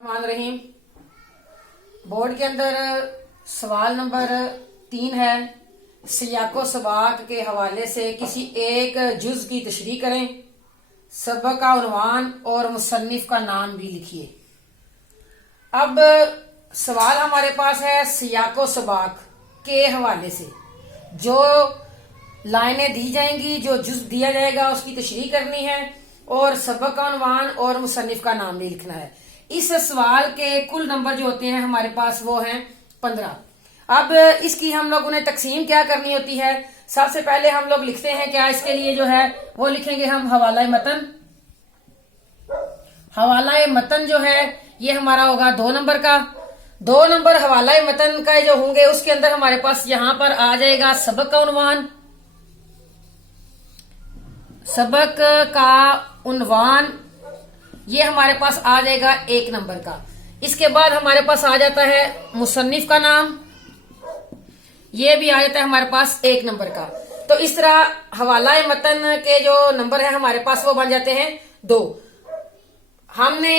रहमान रहीम। Board के अंदर सवाल नंबर 3 है, सियाको सबाक के हवाले से किसी एक जुज की तशरीह करें, सबक का उन्वान और मुसन्निफ का नाम भी लिखिए। अब सवाल हमारे पास है सियाको सबाक के हवाले से, जो लाइनें दी जाएंगी, जो जुज दिया जाएगा उसकी तशरीह करनी है और सबक का उन्वान और मुसन्निफ का नाम भी लिखना है। इस सवाल के कुल नंबर जो होते हैं हमारे पास वो हैं 15। अब इसकी हम लोगों ने तकसीम क्या करनी होती है, सबसे पहले हम लोग लिखते हैं क्या, इसके लिए जो है वो लिखेंगे हम हवाला मतन। हवाला मतन जो है ये हमारा होगा 2 नंबर का। 2 नंबर हवाला मतन का जो होंगे उसके अंदर हमारे पास यहां पर आ जाएगा सबक का उन्वान। सबक का उन्वान ये हमारे पास आ जाएगा 1 नंबर का। इसके बाद हमारे पास आ जाता है मुसन्निफ का नाम, ये भी आ जाता है हमारे पास 1 नंबर का। तो इस तरह हवाला मतन के जो नंबर है हमारे पास वो बन जाते हैं 2। हमने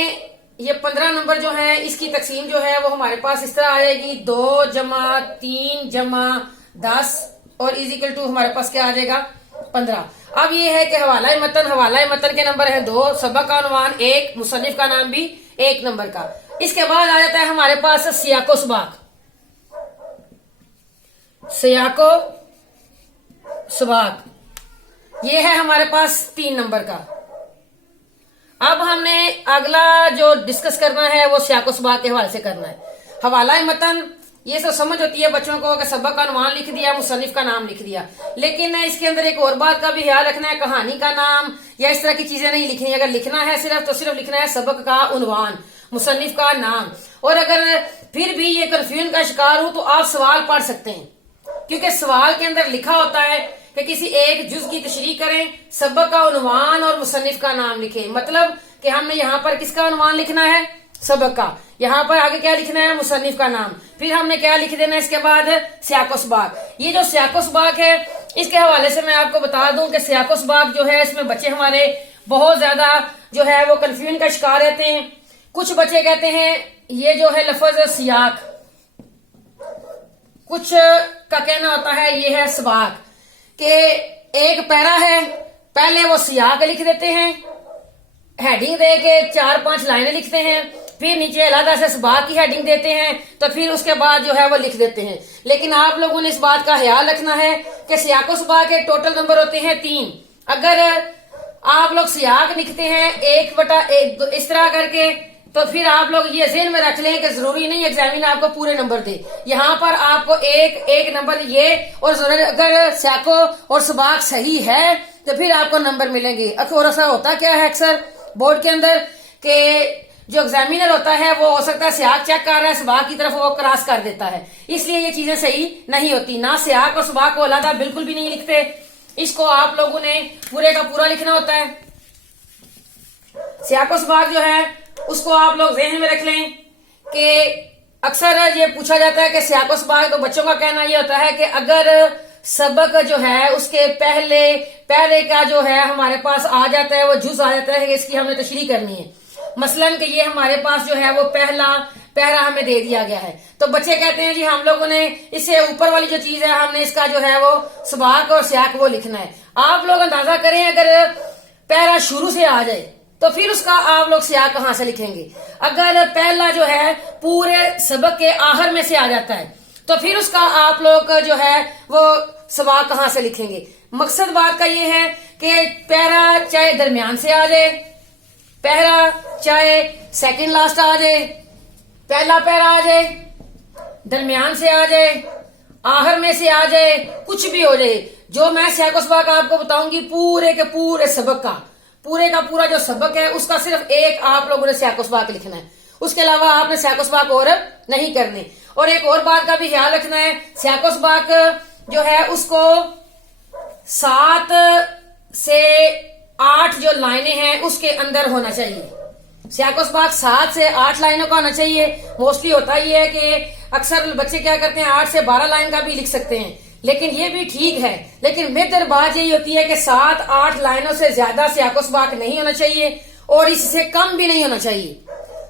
ये 15 नंबर जो है इसकी तकसीम जो है वो हमारे पास इस तरह आ जाएगी, 2 जमा 3 जमा 10 और इजिकल टू हमारे पास क्या आ जाएगा 15। अब ये है कि हवाला मतन के नंबर है 2, सबक का उन्वान 1, मुसन्निफ का नाम भी 1 नंबर का। इसके बाद आ जाता है हमारे पास सियाको सबाक। सियाको सबाक ये है हमारे पास 3 नंबर का। अब हमने अगला जो डिस्कस करना है वो सियाको सबाक के हवाले से करना है। हवाला मतन ये सब समझ होती है बच्चों को कि सबक का उन्वान लिख दिया, मुसन्निफ का नाम लिख दिया, लेकिन इसके अंदर एक और बात का भी ख्याल रखना है, कहानी का नाम या इस तरह की चीजें नहीं लिखनी। अगर लिखना है सिर्फ तो सिर्फ लिखना है सबक का उन्वान, मुसन्निफ का नाम। और अगर फिर भी ये कंफ्यूजन का शिकार हो तो आप सवाल पढ़ सकते हैं, क्योंकि सवाल के अंदर लिखा होता है कि किसी एक जुज की तशरीह करें, सबक का उन्वान और मुसन्निफ का नाम लिखे। मतलब कि हमने यहाँ पर किसका उन्वान लिखना है, सबक का। यहाँ पर आगे क्या लिखना है, मुसन्निफ का नाम। फिर हमने क्या लिख देना है इसके बाद, सियाको सबाक। ये जो सियाको सबाक है इसके हवाले से मैं आपको बता दूं कि सियाको सबाक जो है इसमें बच्चे हमारे बहुत ज्यादा जो है वो कंफ्यूजन का शिकार रहते हैं। कुछ बच्चे कहते हैं ये जो है लफ्ज सियाक, कुछ का कहना होता है ये है सबाक, कि एक पैरा है, पहले वो सियाक लिख देते हैं, हेडिंग दे के 4-5 लाइनें लिखते हैं, फिर नीचे अलग से सबाक की हेडिंग देते हैं, तो फिर उसके बाद जो है वो लिख देते हैं। लेकिन आप लोगों ने इस बात का ख्याल रखना है कि सियाको सबाक के टोटल नंबर होते हैं 3। अगर आप लोग सियाक लिखते हैं 1/1 इस तरह करके, तो फिर आप लोग ये ज़हन में रख लें कि जरूरी नहीं एग्जामिनर आपको पूरे नंबर दे, यहाँ पर आपको एक नंबर ये, और अगर सियाको और सबाक सही है तो फिर आपको नंबर मिलेंगे। और ऐसा होता क्या है अक्सर बोर्ड के अंदर कि जो एग्जामिनर होता है वो हो सकता है सियाक चेक कर रहा है, सबाक की तरफ वो क्रॉस कर देता है, इसलिए ये चीजें सही नहीं होती। ना सियाक और सबाक को अलग बिल्कुल भी नहीं लिखते, इसको आप लोगों ने पूरे का पूरा लिखना होता है। सियाक और सबाक जो है उसको आप लोग ज़हन में रख लें कि अक्सर ये पूछा जाता है कि सियाक और सबाक, तो बच्चों का कहना ये होता है कि अगर सबक जो है उसके पहले का जो है हमारे पास आ जाता है, वो जुज आ जाता है कि इसकी हमने तशरीह करनी है। मसलन कि ये हमारे पास जो है वो पहला पैरा हमें दे दिया गया है, तो बच्चे कहते हैं जी हम लोगों ने इससे ऊपर वाली जो चीज है हमने इसका जो है वो सबाक और सियाक वो लिखना है। आप लोग अंदाजा करें अगर पैरा शुरू से आ जाए तो फिर उसका आप लोग सियाक कहाँ से लिखेंगे। अगर पहला जो है पूरे सबक के आखिर में से आ जाता है तो फिर उसका आप लोग जो है वो सबाक कहाँ से लिखेंगे। मकसद बात का ये है कि पैरा चाहे दरमियान से आ जाए, पैरा चाहे सेकंड लास्ट आ जाए, पहला पैरा आ जाए, दरमियान से आ जाए, आखिर में से आ जाए, कुछ भी हो जाए, जो मैं सियाको सबाक आपको बताऊंगी पूरे के पूरे सबक का, पूरे का पूरा जो सबक है उसका सिर्फ एक आप लोगों ने सियाको सबाक लिखना है, उसके अलावा आपने सियाको सबाक और नहीं करनी। और एक और बात का भी ख्याल रखना है, सियाको सबाक जो है उसको 7 से 8 जो लाइनें हैं उसके अंदर होना चाहिए। सियाको सबाक 7 से 8 लाइनों का होना चाहिए। मोस्टली होता ही है कि अक्सर बच्चे क्या करते हैं 8 से 12 लाइन का भी लिख सकते हैं, लेकिन ये भी ठीक है, लेकिन बेहतर बात यही होती है कि 7-8 लाइनों से ज्यादा सियाको सबाक नहीं होना चाहिए और इससे कम भी नहीं होना चाहिए।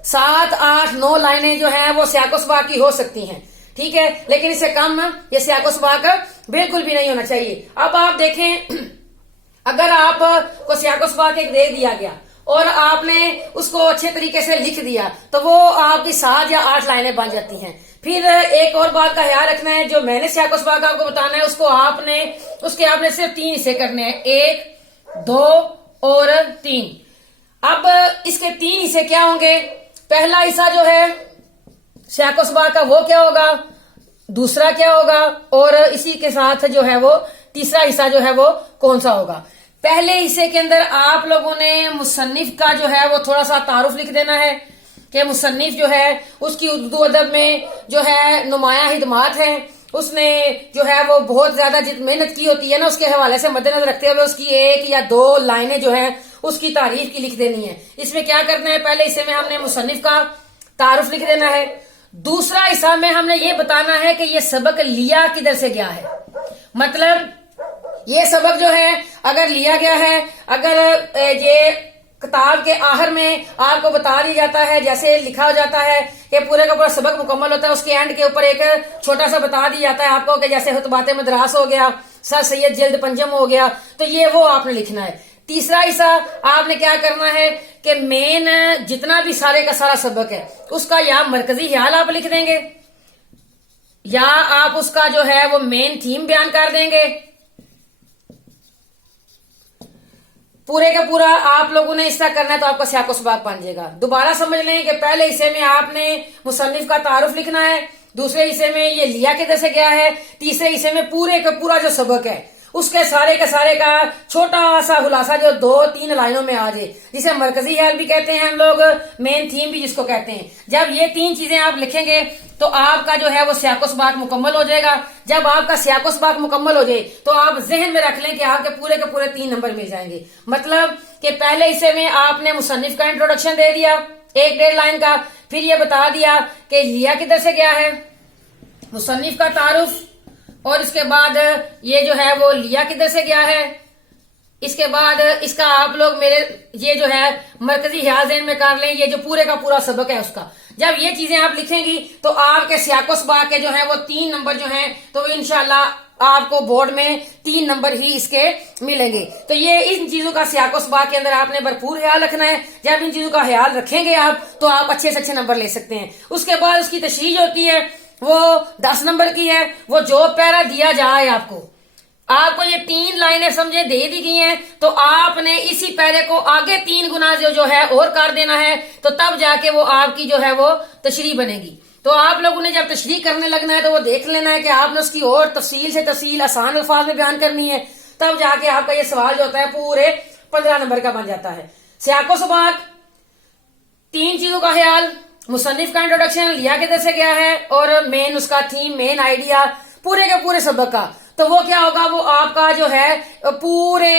7 8 9 لائنیں جو ہیں وہ سیاق و سباق کی ہو سکتی ہیں، ٹھیک ہے، لیکن اس سے کم یہ سیاق و سباق بالکل بھی نہیں ہونا چاہیے۔ اب آپ دیکھیں اگر آپ کو سیاق و سباق ایک دے دیا گیا اور آپ نے اس کو اچھے طریقے سے لکھ دیا تو وہ آپ کی 7 یا 8 لائنیں بن جاتی ہیں۔ پھر ایک اور بات کا خیال رکھنا ہے، جو میں نے سیاق و سباق آپ کو بتانا ہے اس کے آپ نے صرف 3 حصے کرنے ہیں، 1 2 اور 3۔ اب اس کے 3 حصے کیا ہوں گے؟ پہلا حصہ جو ہے سیاق و سباق کا وہ کیا ہوگا، دوسرا کیا ہوگا، اور اسی کے ساتھ جو ہے وہ تیسرا حصہ جو ہے وہ کون سا ہوگا۔ پہلے حصے کے اندر آپ لوگوں نے مصنف کا جو ہے وہ تھوڑا سا تعارف لکھ دینا ہے کہ مصنف جو ہے اس کی اردو ادب میں جو ہے نمایاں خدمات ہیں، اس نے جو ہے وہ بہت زیادہ محنت کی ہوتی ہے نا، اس کے حوالے سے مد نظر رکھتے ہوئے اس کی 1 یا 2 لائنیں جو ہیں اس کی تعریف کی لکھ دینی ہے۔ اس میں کیا کرنا ہے، پہلے حصے میں ہم نے مصنف کا تعارف لکھ دینا ہے، دوسرا حصہ میں ہم نے یہ بتانا ہے کہ یہ سبق لیا کدھر سے گیا ہے، مطلب یہ سبق جو ہے اگر لیا گیا ہے، اگر یہ کتاب کے آخر میں آپ کو بتا دیا جاتا ہے، جیسے لکھا ہو جاتا ہے کہ پورے کا پورا سبق مکمل ہوتا ہے، اس کے اینڈ کے اوپر ایک چھوٹا سا بتا دیا جاتا ہے آپ کو کہ جیسے خطبات مدراس ہو گیا، سر سید جلد پنجم ہو گیا، تو یہ وہ آپ نے لکھنا ہے۔ تیسرا حصہ آپ نے کیا کرنا ہے کہ مین جتنا بھی سارے کا سارا سبق ہے اس کا یا مرکزی خیال آپ لکھ دیں گے یا آپ اس کا جو ہے وہ مین تھیم بیان کر دیں گے۔ پورے کا پورا آپ لوگوں نے اس طرح کرنا ہے تو آپ کا سیاق و سباق بن جائے گا۔ دوبارہ سمجھ لیں کہ پہلے حصے میں آپ نے مصنف کا تعارف لکھنا ہے، دوسرے حصے میں یہ لیا کدھر سے گیا ہے، تیسرے حصے میں پورے کا پورا جو سبق ہے اس کے سارے کا چھوٹا سا خلاصہ جو 2-3 لائنوں میں آ جائے، جسے مرکزی خیال بھی کہتے ہیں ہم لوگ، مین تھیم بھی جس کو کہتے ہیں۔ جب یہ 3 چیزیں آپ لکھیں گے تو آپ کا جو ہے وہ سیاق و سباق مکمل ہو جائے گا۔ جب آپ کا سیاق و سباق مکمل ہو جائے تو آپ ذہن میں رکھ لیں کہ آپ کے پورے 3 نمبر مل جائیں گے۔ مطلب کہ پہلے حصے میں آپ نے مصنف کا انٹروڈکشن دے دیا 1-1.5 لائن کا، پھر یہ بتا دیا کہ لیا کدھر سے گیا ہے، مصنف کا تعارف، اور اس کے بعد یہ جو ہے وہ لیا کدھر سے گیا ہے، اس کے بعد اس کا آپ لوگ میرے یہ جو ہے مرکزی خیال ذہن میں کر لیں، یہ جو پورے کا پورا سبق ہے اس کا۔ جب یہ چیزیں آپ لکھیں گی تو آپ کے سیاق و سباق کے جو ہیں وہ 3 نمبر جو ہیں تو انشاءاللہ آپ کو بورڈ میں 3 نمبر ہی اس کے ملیں گے۔ تو یہ ان چیزوں کا سیاق و سباق کے اندر آپ نے بھرپور خیال رکھنا ہے۔ جب ان چیزوں کا خیال رکھیں گے آپ تو آپ اچھے سے اچھے نمبر لے سکتے ہیں۔ اس کے بعد اس کی تشریح ہوتی ہے وہ 10 نمبر کی ہے، وہ جو پیرا دیا جائے آپ کو یہ 3 لائنیں سمجھے دے دی گئی ہیں تو آپ نے اسی پیرے کو آگے 3 گنا جو ہے اور کر دینا ہے، تو تب جا کے وہ آپ کی جو ہے وہ تشریح بنے گی۔ تو آپ لوگوں نے جب تشریح کرنے لگنا ہے تو وہ دیکھ لینا ہے کہ آپ نے اس کی اور تفصیل سے تفصیل آسان الفاظ میں بیان کرنی ہے، تب جا کے آپ کا یہ سوال جو ہوتا ہے پورے 15 نمبر کا بن جاتا ہے۔ سیاق و سباق، 3 چیزوں کا خیال، مصنف کا انٹروڈکشن، لیا کدھر سے گیا ہے، اور مین اس کا تھیم، مین آئیڈیا پورے کے پورے سبق کا، تو وہ کیا ہوگا، وہ آپ کا جو ہے پورے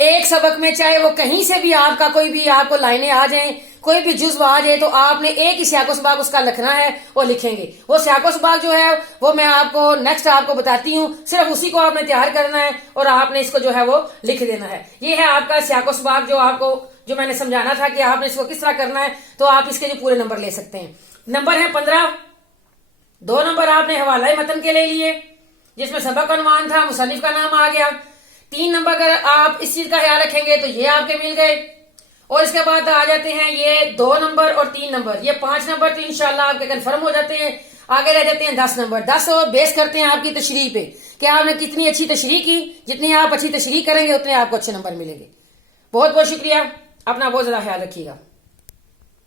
ایک سبق میں چاہے وہ کہیں سے بھی آپ کا کوئی بھی آپ کو لائنیں آ جائیں، کوئی بھی جزو آ جائے، تو آپ نے ایک ہی سیاق و سباق اس کا لکھنا ہے اور لکھیں گے۔ وہ سیاق و سباق جو ہے وہ میں آپ کو نیکسٹ آپ کو بتاتی ہوں، صرف اسی کو آپ نے تیار کرنا ہے اور آپ نے اس کو جو ہے وہ لکھ دینا ہے۔ یہ ہے آپ کا سیاق و سباق جو آپ کو جو میں نے سمجھانا تھا کہ آپ نے اس کو کس طرح کرنا ہے، تو آپ اس کے جو پورے نمبر لے سکتے ہیں۔ نمبر ہے 15، 2 نمبر آپ نے حوالہ متن کے لے لیے جس میں سبق عنوان تھا، مصنف کا نام آ گیا۔ 3 نمبر اگر آپ اس چیز کا خیال رکھیں گے تو یہ آپ کے مل گئے، اور اس کے بعد آ جاتے ہیں یہ 2 نمبر اور 3 نمبر، یہ 5 نمبر تو انشاءاللہ آپ کے کنفرم ہو جاتے ہیں۔ آگے رہ جاتے ہیں 10 نمبر، 10 بیس کرتے ہیں آپ کی تشریح پہ کہ آپ نے کتنی اچھی تشریح کی، جتنی آپ اچھی تشریح کریں گے اتنے آپ کو اچھے نمبر ملیں گے۔ بہت بہت شکریہ، اپنا بہت زیادہ خیال رکھیے گا۔